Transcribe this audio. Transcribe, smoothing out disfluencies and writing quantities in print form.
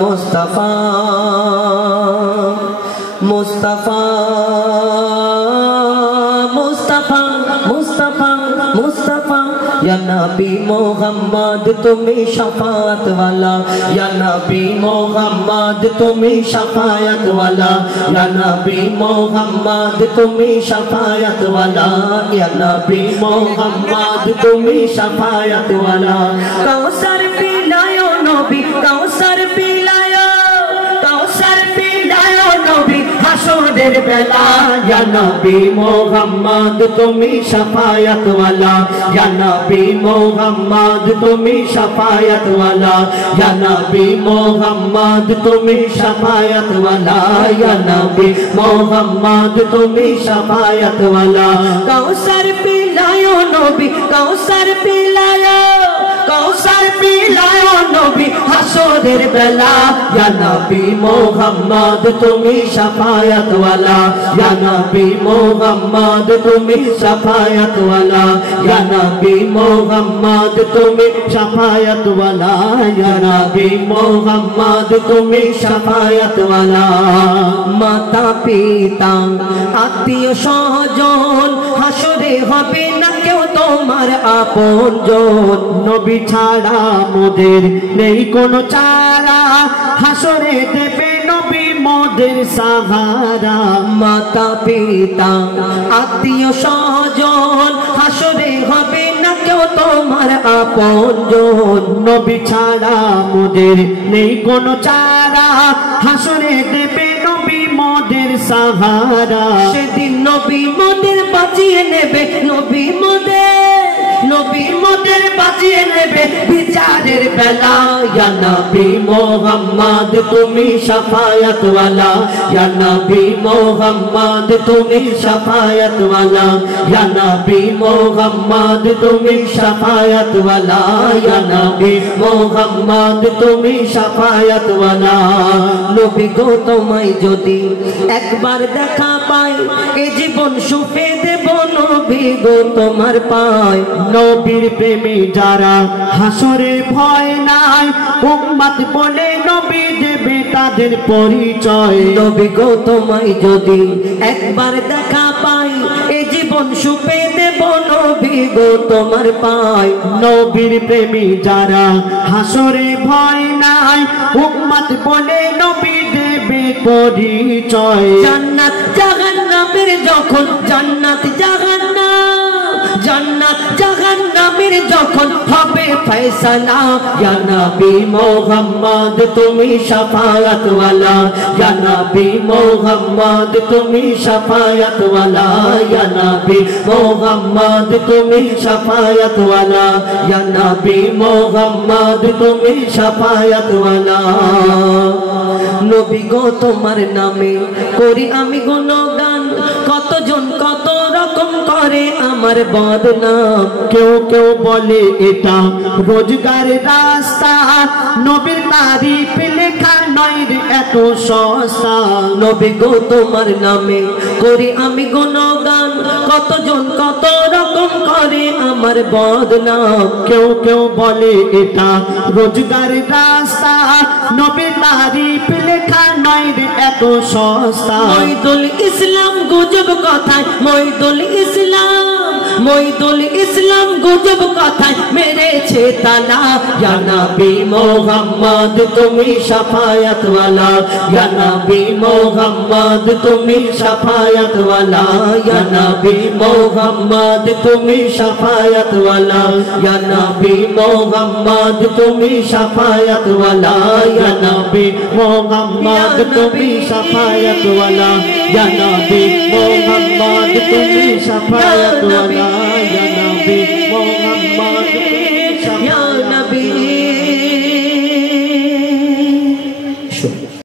मुस्तफा मुस्तफा मुस्तफा मुस्तफा मुस्तफा या नबी मोहम्मद तुम्हें शफाअत वाला या नबी मोहम्मद तुम्हें शफाअत वाला या नबी मोहम्मद तुम्हें शफाअत वाला या नबी मोहम्मद तुम्हें शफाअत वाला कौसर पिलायो नबी कौसर पिलायो नबी हाशरेर बेला या नबी मोहम्मद तुम्हें शफाअत वाला या नबी मोहम्मद तुम्हें शफाअत वाला या नबी मोहम्मद तुम्हें शफाअत वाला या नबी मोहम्मद तुम्हें शफाअत वाला कौसर पिलायो नबी कौसर पिलायो नबी हाशरेर बेला या नबी मोहम्मद तुम्हें शफाअत वाला या नबी मोहम्मद तुम्हें शफाअत वाला या नबी मोहम्मद तुम्हें शफाअत वाला या नबी मोहम्मद तुम्हें शफाअत वाला माता पिता आत्मीय स्वजन हाशरे হবে না কেউ তোমার আপনজন নবী ছাড়া মোদের নেই কোনো চারা হাসরে দেবে নবী মোদের সাহারা মাতা পিতা আত্মীয় স্বজন হাসরে হবে না কেউ তোমার আপনজন নবী ছাড়া মোদের নেই কোনো চারা হাসরে দেবে নবী মোদের সাহারা সেদিন নবী মোদের বাঁচিয়ে নেবে নবী মোদের বাঁচিয়ে নেবে বিচারের বেলা ইয়া নবী মোহাম্মদ তুমি শফায়াত ওয়ালা ইয়া নবী মোহাম্মদ তুমি শফায়াত ওয়ালা ইয়া নবী মোহাম্মদ তুমি শফায়াত ওয়ালা ইয়া নবী মোহাম্মদ তুমি শফায়াত ওয়ালা নবী গো তোমায় যদি একবার দেখা পাই এ জীবন সুখে দেব নবী গো তোমার পায় নবীর প্রেমে যারা হাসরে ভয় নাই উম্মত বলে নবী দেবে তাদের পরিচয় নবী গো তোমায় যদি একবার দেখা পাই এ জীবন সুখে দেব নবী গো তোমার পায় নবীর প্রেমে যারা হাসরে ভয় নাই উম্মত বলে নবী দেবে পরিচয় জান্নাত জাহান্নামের যখন জান্নাত জাহান্নামের যখন হবে ফয়সালা ইয়া নবী মোহাম্মদ তুমি শফাअत वाला ইয়া নবী মোহাম্মদ তুমি শফাअत वाला ইয়া নবী মোহাম্মদ তুমি শফাअत वाला ইয়া নবী মোহাম্মদ তুমি শফাअत वाला নবী গো তোমার নামে করি আমি গুণগান কতজন কত রকম করে আমার বদনাম কেউ কেউ বলে এটা রোজগারের রাস্তা নবীর তারিফ লেখা নয় রে এত সস্তা নবী গো তোমার নামে করি আমি গুণগান কতজন কত রকম করে আমার বদনাম কেউ কেউ বলে এটা রোজগারের রাস্তা নবীর তারিফ লেখা নয় রে এত সস্তা মইদুল ইসলাম গুজব কথায় মইদুল ইসলাম গুজব কথায় মেরেছে তালা ইয়া নবী মোহাম্মদ তুমি শফাअत वाला ইয়া নবী মোহাম্মদ তুমি শফাअत वाला ইয়া নবী মোহাম্মদ তুমি শফাअत वाला ইয়া নবী মোহাম্মদ তুমি শফাअत वाला ইয়া নবী মোহাম্মদ তুমি শফাअत वाला ইয়া নবী মোহাম্মদ তুমি শফাअत वाला